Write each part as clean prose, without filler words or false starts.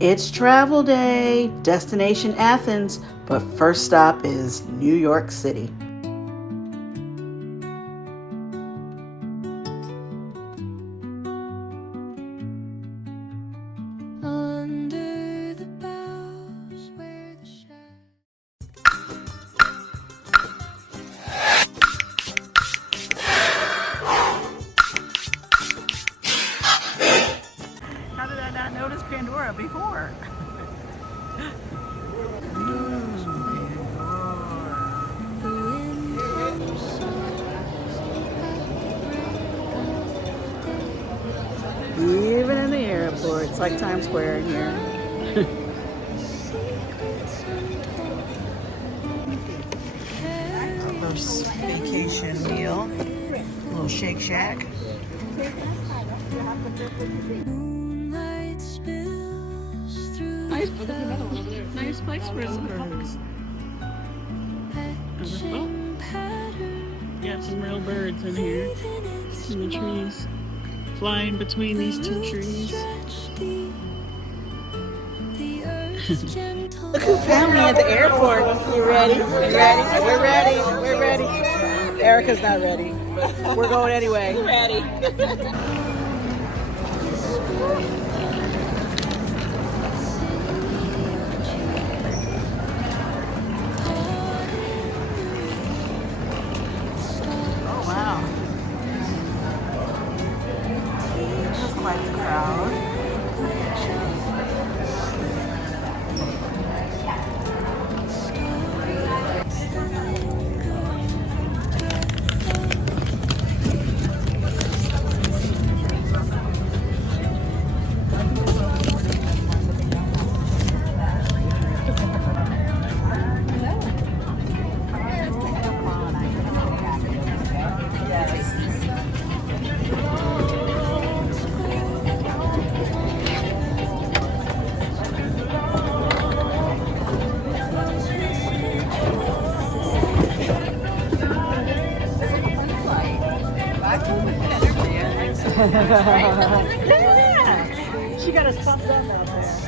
It's travel day, destination Athens, but first stop is New York City. How did I not notice Pandora before? Even in the airport, it's like Times Square in here. Our first vacation meal, a little Shake Shack. Nice place for us. Got some real birds in here, in the trees, flying between these two trees. Look who found me at the airport. You ready? You ready? We're ready. We're ready. Erica's not ready. We're going anyway. Ready. Oh wow. That's quite the crowd. Yeah. She got us pumped up out there.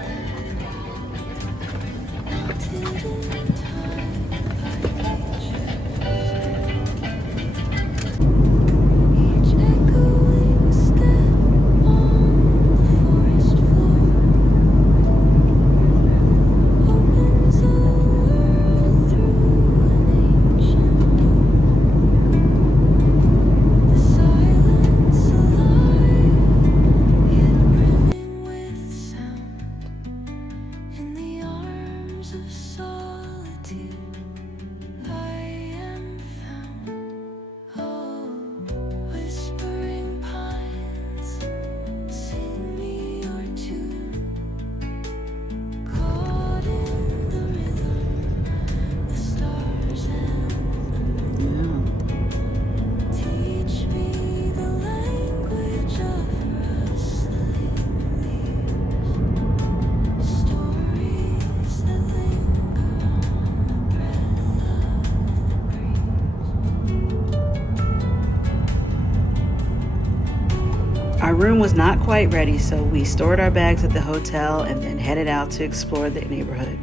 Our room was not quite ready, so we stored our bags at the hotel and then headed out to explore the neighborhood.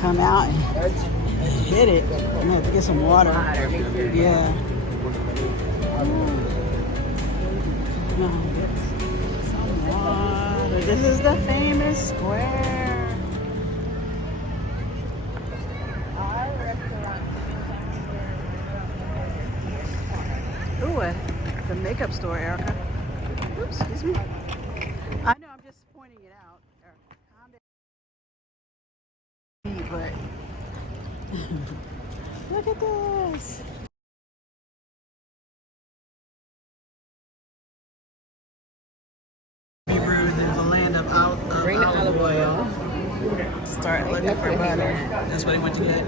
Come out and hit it. I'm gonna have to get some water. Yeah. No, some water. This is the famous square. Ooh, the makeup store, Erica. Oops, excuse me. I know, I'm just pointing it out. Erica, calm down. But look at this. Hebrew, there's a land of olive oil. Start looking for butter. That's what he went to get.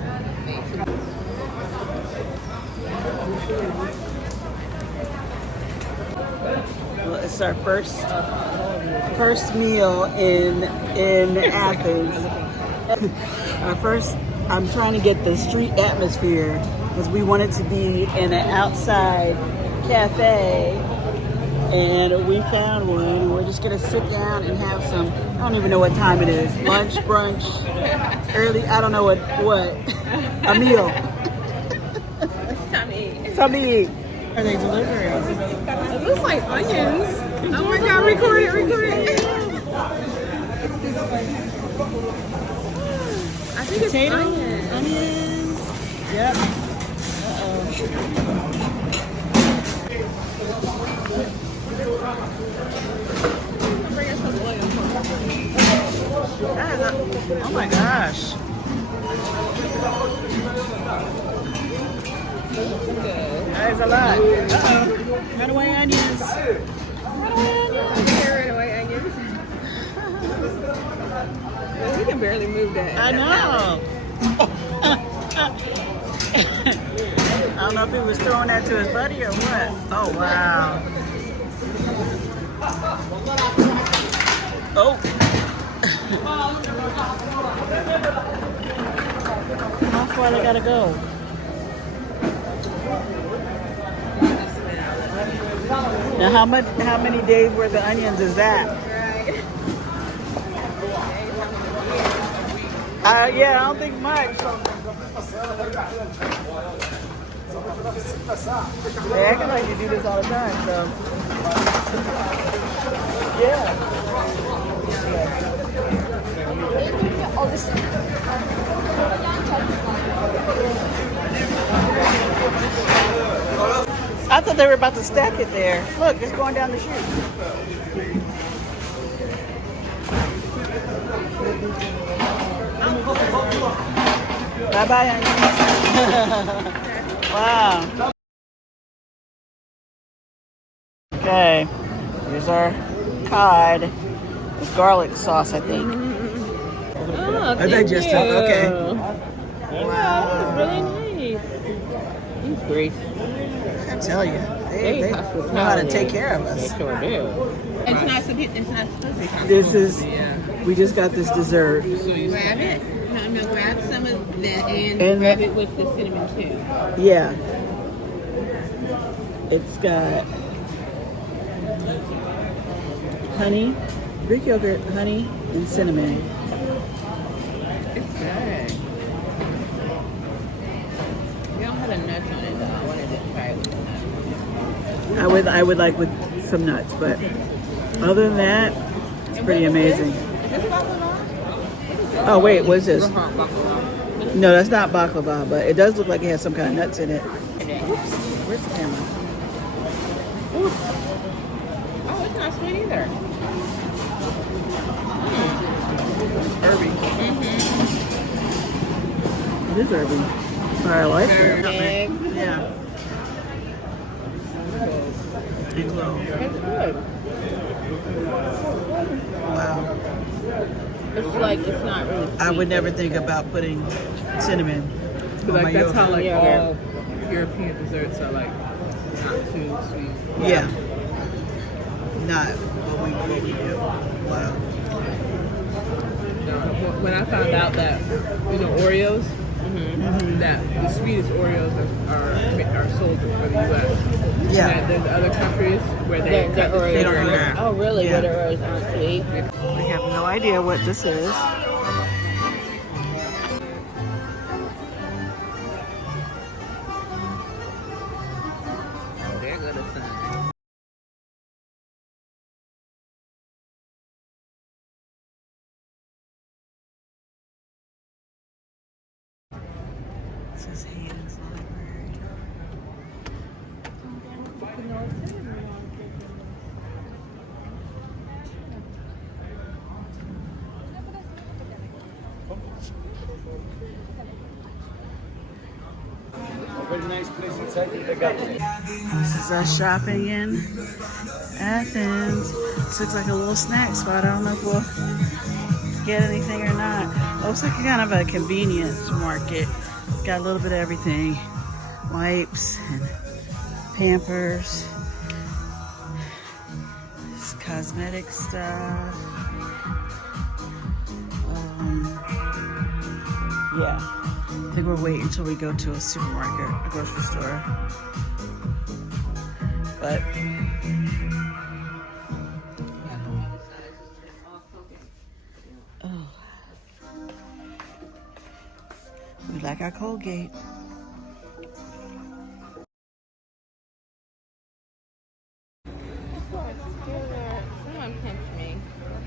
Well, it's our first meal in Athens. I'm trying to get the street atmosphere because we wanted to be in an outside cafe And we found one. We're just gonna sit down and have some, I don't even know what time it is. Lunch, brunch, early, I don't know what. A meal. Time to eat. Something to eat. Are they delivering? It looks like onions. Oh my god, record it. I think it's onions. Onions. Yep. Oh my gosh. That is a lot. Uh-oh. Run away onions. Run away onions. He can barely move that. I know. I don't know if he was throwing that to his buddy or what. Oh, wow. Oh. How far they gotta go? Now, how many days worth of onions is that? Yeah, I don't think much. They acting like you do this all the time, so. Yeah. I thought they were about to stack it there. Look, it's going down the chute. Bye-bye, honey. Wow. Okay, here's our cod with garlic sauce, I think. Oh, thank you. Okay. Wow, that was really nice. He's great. I tell you, they know how to take care of us. They sure do. It's not supposed to be This is, we just got this dessert. So you grab it. I'm gonna grab some of that and grab it with the cinnamon too. Yeah. It's got honey, Greek yogurt, honey, and cinnamon. It's good. You don't have the nuts on it though. I wanted to try it with the nuts. I would like with some nuts, but other than that, it's pretty amazing. Is this baklava? Oh wait, what is this? No, that's not baklava, but it does look like it has some kind of nuts in it. Oops, where's the camera? Oops. Oh, it's not sweet either. Herby. Mm-hmm. It is herby. But I like it. Egg. Yeah. And clove. It's good. Wow. It's like, it's not really sweet. I would never think about putting cinnamon on my Like that's how yogurt. like all European desserts are like not too sweet. Yeah. Not what we do. Wow. When I found out that Oreos, that the sweetest Oreos are sold for the U.S. Yeah. That there's other countries where they The Oreos. They don't do that. Oh, really? Yeah. But the Oreos aren't sweet? We have no idea what this is. There go the sun. This is Hayden's library. This is us shopping in Athens. This looks like a little snack spot. I don't know if we'll get anything or not. Looks like kind of a convenience market. Got a little bit of everything. Wipes and Pampers. This cosmetic stuff. Yeah. I think we'll wait until we go to a supermarket, a grocery store. But back at Colgate. Someone pinched me.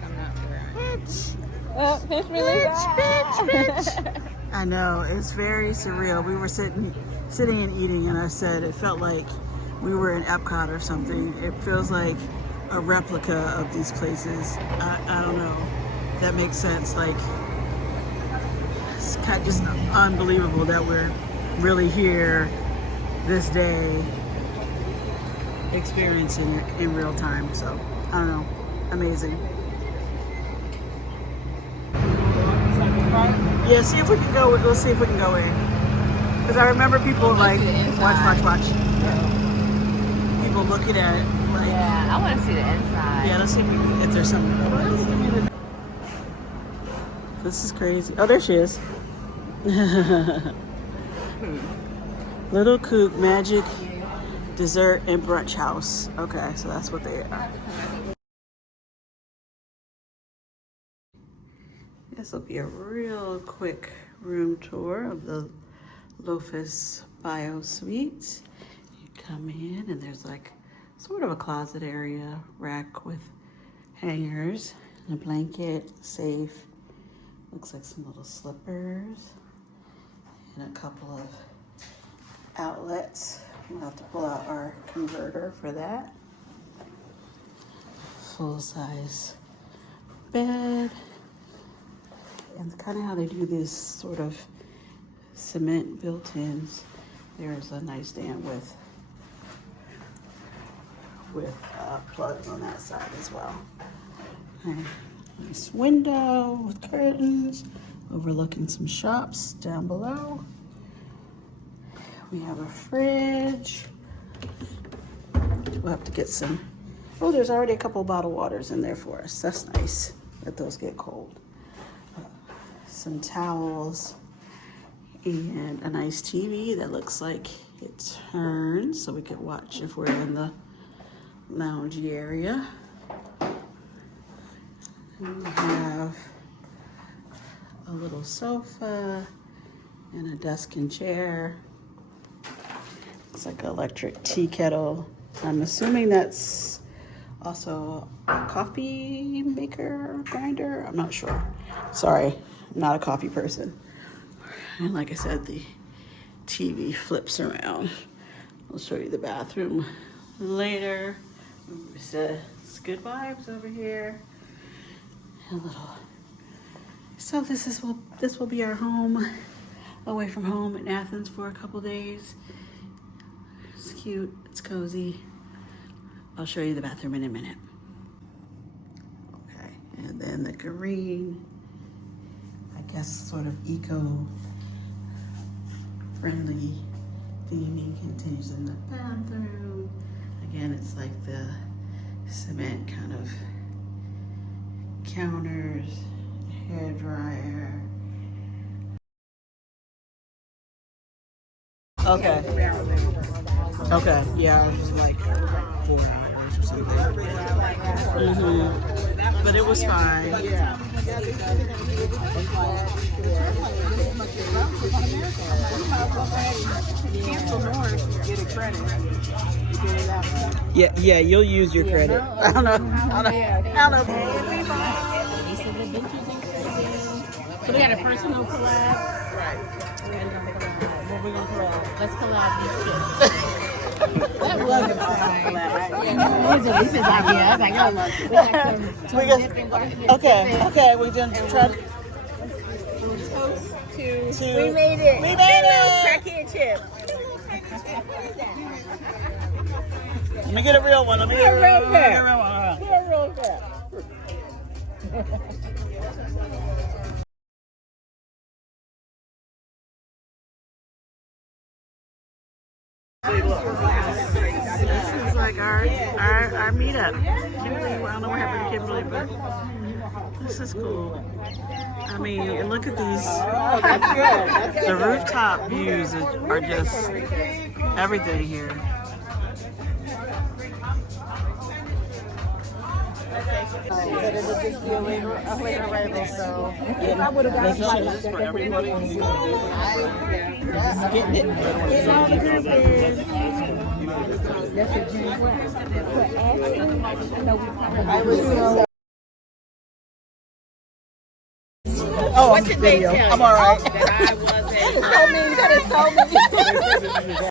I'm not wearing. Bitch. Oh, pinch me, Bitch. I know, it's very surreal. We were sitting and eating, and I said it felt like we were in Epcot or something. It feels like a replica of these places. I don't know if that makes sense. Like, it's kind of just unbelievable that we're really here this day experiencing it in real time. So, I don't know, amazing. Yeah, see if we can go. Let's see if we can go in. Because I remember people like, watch. People looking at it like. Yeah, I want to see the inside. Yeah, let's see if there's something. This is crazy. Oh, there she is. Little Cook Magic Dessert and Brunch House. Okay, so that's what they are. This will be a real quick room tour of the Lofus Bio Suite. You come in and there's like sort of a closet area, rack with hangers, and a blanket, safe. Looks like some little slippers and a couple of outlets. We'll have to pull out our converter for that. Full-size bed. And kind of how they do this sort of cement built-ins. There's a nightstand with plugs on that side as well. Okay. Nice window with curtains overlooking some shops down below. We have a fridge. We'll have to get some. Oh, there's already a couple bottled waters in there for us. That's nice. Let those get cold. Some towels and a nice TV that looks like it turns so we could watch if we're in the loungy area. We have a little sofa and a desk and chair. Looks like an electric tea kettle. I'm assuming that's also a coffee maker or grinder. I'm not sure. Sorry. I'm not a coffee person. And like I said, the TV flips around. I'll show you the bathroom later. We said it's good vibes over here. A little. So this will be our home, away from home in Athens for a couple days. It's cute. It's cozy. I'll show you the bathroom in a minute. Okay, and then the green. I guess sort of eco-friendly theming continues in the bathroom. Again, it's like the cement kind of counters, hair dryer. Okay. Okay, yeah, it was like 4 hours or something. But it was fine. Yeah. Yeah, you'll use your credit. I don't know. So we got a personal collab. Right. What we gonna collab? Let's collab these chips. That was a personal collab, right? Lisa's idea. I was like, I love it. We got some Okay, we're gonna try to toast to. We made it. Crackhead chip. Let me get a real one. Real one. This is like our meetup. Kimberly, I don't know what happened to Kimberly, but this is cool. I mean, and look at these. Oh, that's good. That's good. The rooftop views are just everything here. That it'll just be a later arrival, so if I would have gotten like that, definitely would have getting all the group is that's a June class. For Ashley, I know we probably Oh, what's your video? I'm all right. That is so mean. That is so mean.